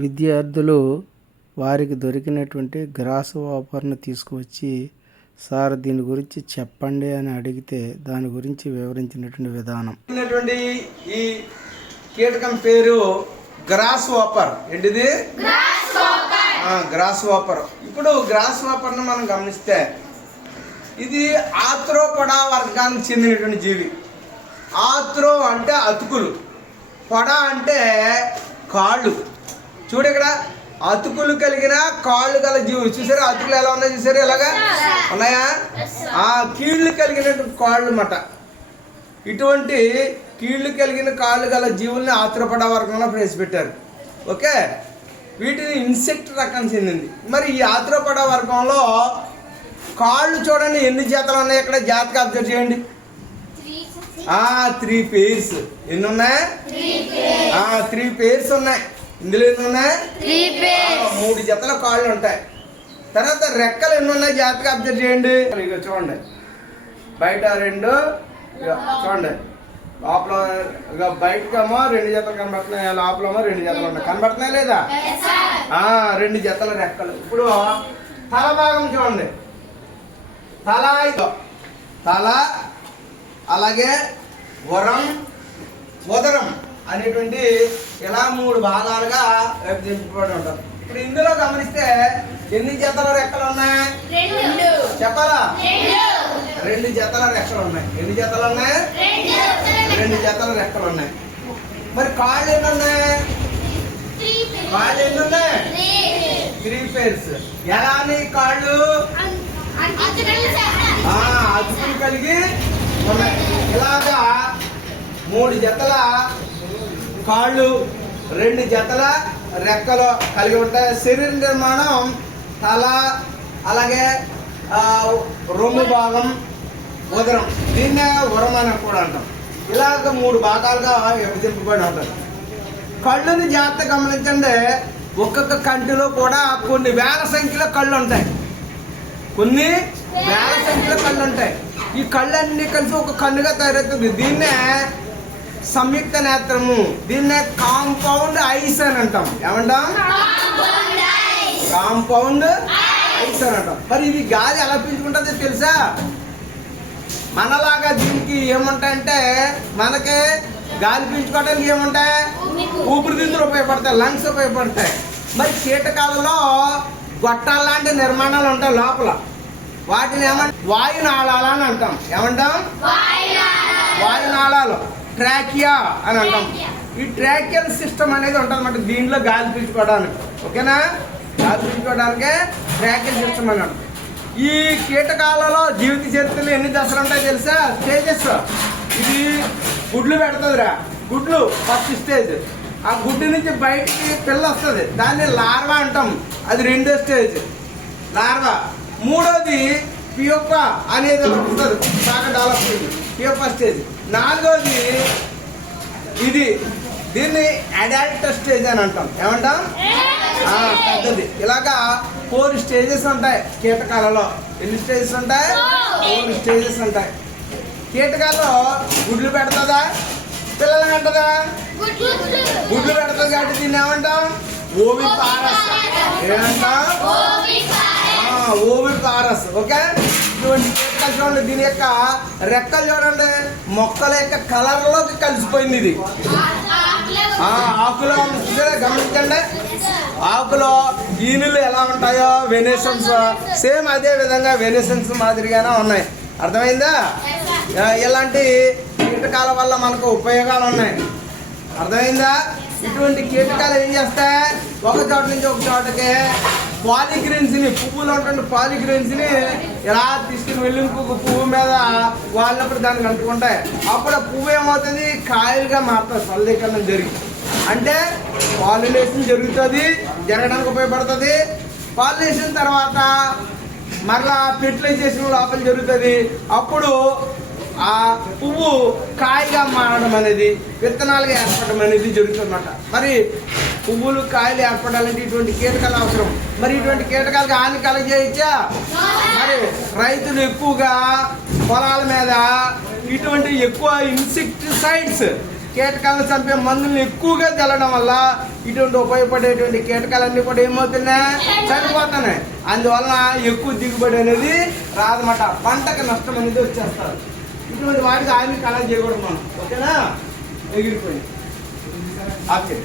విద్యార్థులు వారికి దొరికినటువంటి గ్రాస్ వాపర్ను తీసుకువచ్చి, సార్ దీని గురించి చెప్పండి అని అడిగితే దాని గురించి వివరించినటువంటి విధానం. ఈ కీటకం పేరు గ్రాస్ వాపర్. ఏంటిది? గ్రాస్ వాపర్. ఇప్పుడు గ్రాస్ వాపర్ను మనం గమనిస్తే ఇది ఆర్థ్రోపోడా వర్గానికి చెందినటువంటి జీవి. ఆర్థ్రో అంటే అతుకులు, పొడా అంటే కాళ్ళు. చూడు ఇక్కడ అతుకులు కలిగిన కాళ్ళు గల జీవులు. చూసారా అతుకులు ఎలా ఉన్నాయి? చూసారా ఎలాగా ఉన్నాయా? కీళ్లు కలిగినటువంటి కాళ్ళు అన్నమాట. ఇటువంటి కీళ్లు కలిగిన కాళ్ళు గల జీవుల్ని ఆర్థ్రోపోడా వర్గంలో ప్రవేశపెట్టారు. ఓకే, వీటిని ఇన్సెక్ట్ రకానికి చెందింది. మరి ఈ ఆర్థ్రోపోడా వర్గంలో కాళ్ళు చూడండి ఎన్ని జతలు ఉన్నాయి. ఇక్కడ జాతగా అబ్జర్వ్ చేయండి. 3 pairs. ఎన్ని ఉన్నాయి? 3 pairs ఉన్నాయి. ఇందులో ఎన్ని ఉన్నాయి? 3 జతల కాళ్ళు ఉంటాయి. తర్వాత రెక్కలు ఎన్ని ఉన్నాయి? జాతగా అబ్జర్వ్ చేయండి. ఇక చూడండి, బయట 2, చూడండి లోపల. ఇక బయటకేమో 2 జతలు కనబడుతున్నాయి, లోపలేమో 2 జతలు ఉన్నాయి. కనబడుతున్నాయి లేదా? 2 జతల రెక్కలు. ఇప్పుడు తల భాగం చూడండి. తల అలాగే ఉదరం అనేటువంటి ఇలా 3 భాగాలుగా విభజించబడి ఉంటారు. ఇప్పుడు ఇందులో గమనిస్తే ఎన్ని జతల రెక్కలు ఉన్నాయి? చెప్పాలా? 2 జతల రెక్కలు ఉన్నాయి. ఎన్ని జతలు ఉన్నాయి? 2 జతల రెక్కలు ఉన్నాయి. మరి కాళ్ళు ఎన్ని ఉన్నాయి? కాళ్ళు ఎన్ని ఉన్నాయి? 3 pairs. ఎలా ఉన్నాయి కాళ్ళు? అతుకులు కలిగి ఉన్నాయి. ఇలాగా 3 జతల కాళ్ళు, 2 జతల రెక్కలు కలిగి ఉంటాయి. శరీర నిర్మాణం తల, అలాగే రొమ్ము భాగం, ఉదరం. దీన్నే ఉరం అని కూడా అంటాం. ఇలాగ 3 భాగాలుగా విభజింపబడి ఉంటాయి. కళ్ళుని జాగ్రత్త గమనించండి. ఒక్కొక్క కంటిలో కూడా కొన్ని వేల సంఖ్యలో కళ్ళు ఉంటాయి. కొన్ని వేల సంఖ్యలో కళ్ళు ఉంటాయి. ఈ కళ్ళన్నీ కలిసి ఒక కన్నుగా తయారవుతుంది. దీన్నే సంయుక్త నేత్రము, దీన్నే కాంపౌండ్ ఐస్ అని అంటాం. ఏమంటాం? కాంపౌండ్ ఐస్ అని అంటాం. మరి ఇది గాలి ఎలా పీల్చుకుంటుందో తెలుసా? మనలాగా దీనికి ఏముంటాయంటే, మనకి గాలి పీల్చుకోవడానికి ఏముంటాయి? ఊపిరితిత్తులు ఉపయోగపడతాయి, లంగ్స్ ఉపయోగపడతాయి. మరి కీటకాలలో గొట్టాల లాంటి నిర్మాణాలు ఉంటాయి లోపల. వాటిని ఏమంటాం? వాయునాళాలు అని అంటాం. ఏమంటాం? వాయునాళాలు, ట్రాకియా అని అంటాం. ఈ ట్రాకియల్ సిస్టమ్ అనేది ఉంటుంది అన్నమాట దీనిలో గాలి పీల్చుకోవడానికి. ఓకేనా? గాలి పీల్చుకోవడానికే ట్రాకియల్ సిస్టమ్ అని అంటాం. ఈ కీటకాలలో జీవిత చరిత్రలో ఎన్ని దశలు ఉంటాయో తెలుసా? స్టేజెస్. ఇది గుడ్లు పెడుతుందిరా. గుడ్లు ఫస్ట్ స్టేజ్. ఆ గుడ్డు నుంచి బయటికి పిల్ల వస్తుంది, దాన్ని లార్వా అంటాం. అది 2వ స్టేజ్, లార్వా. 3వది పియోపా అనేది వస్తుంది, బాగా డెవలప్ అయింది, పియోపా స్టేజ్. 4వది ఇది, దీన్ని అడల్ట్ స్టేజ్ అని అంటాం. ఏమంటాం? పెద్దది. ఇలాగా 4 స్టేజెస్ ఉంటాయి కీటకాలలో. ఎన్ని స్టేజెస్ ఉంటాయి? 4 స్టేజెస్ ఉంటాయి. కీటకాలలో గుడ్లు పెడుతుందా, పిల్లలు కంటదా? గుడ్లు పెడుతుంది కాబట్టి దీన్ని ఏమంటాం? ఓవిపారస్. ఏమంటాం? ఓవిపారస్. ఓకే, ఇటువంటి కీటకాలు చూడండి. దీని యొక్క రెక్కలు చూడండి, మొక్కల యొక్క కలర్ లోకి కలిసిపోయింది. ఇది ఆకులో గమనించండి. ఆకులో ఈనులు ఎలా ఉంటాయో వెనేషన్స్ సేమ్ అదే విధంగా వెనేషన్స్ మాదిరిగానే ఉన్నాయి. అర్థమైందా? ఇలాంటి కీటకాల వల్ల మనకు ఉపయోగాలు ఉన్నాయి. అర్థమైందా? ఇటువంటి కీటకాలు ఏం చేస్తాయి? ఒక చోట నుంచి ఒక చోటకి పాలిగ్రెయిన్స్ ని, పువ్వులో ఉన్నటువంటి పాలిగ్రెయిన్స్ ని ఇలా తీసుకుని వెళ్ళి ఇంకొక పువ్వు మీద వాళ్ళప్పుడు దానికి అంటుకుంటాయి. అప్పుడు ఆ పువ్వు ఏమవుతుంది? కాయలుగా మారుతుంది. ఫలీకరణం జరిగి అంటే పాలినేషన్ జరగడానికి ఉపయోగపడుతుంది. పాలినేషన్ తర్వాత మరలా ఫెర్టిలైజేషన్ లోపల జరుగుతుంది. అప్పుడు ఆ పువ్వు కాయగా మారడం అనేది, విత్తనాలుగా ఏర్పడడం అనేది జరుగుతుందన్నమాట. మరి పువ్వులు కాయలు ఏర్పడాలంటే ఇటువంటి కీటకాలు అవసరం. మరి ఇటువంటి కీటకాలకు హాని కలగజేయచ్చా? మరి రైతులు ఎక్కువగా పొలాల మీద ఇటువంటి ఎక్కువ ఇన్సెక్టిసైడ్స్ కీటకాలను చంపే మందులను ఎక్కువగా చల్లడం వల్ల ఇటువంటి ఉపయోగపడేటువంటి కీటకాలన్నీ కూడా ఏమవుతున్నాయి, చనిపోతున్నాయి. అందువలన ఎక్కువ దిగుబడి అనేది రాదన్నమాట. పంటకు నష్టం అనేది వచ్చేస్తారు. ఇటువంటి వాటికి హామీ కళ చేయకూడదు మనం. ఓకేనా? ఎగిరిపోయి ఓకే.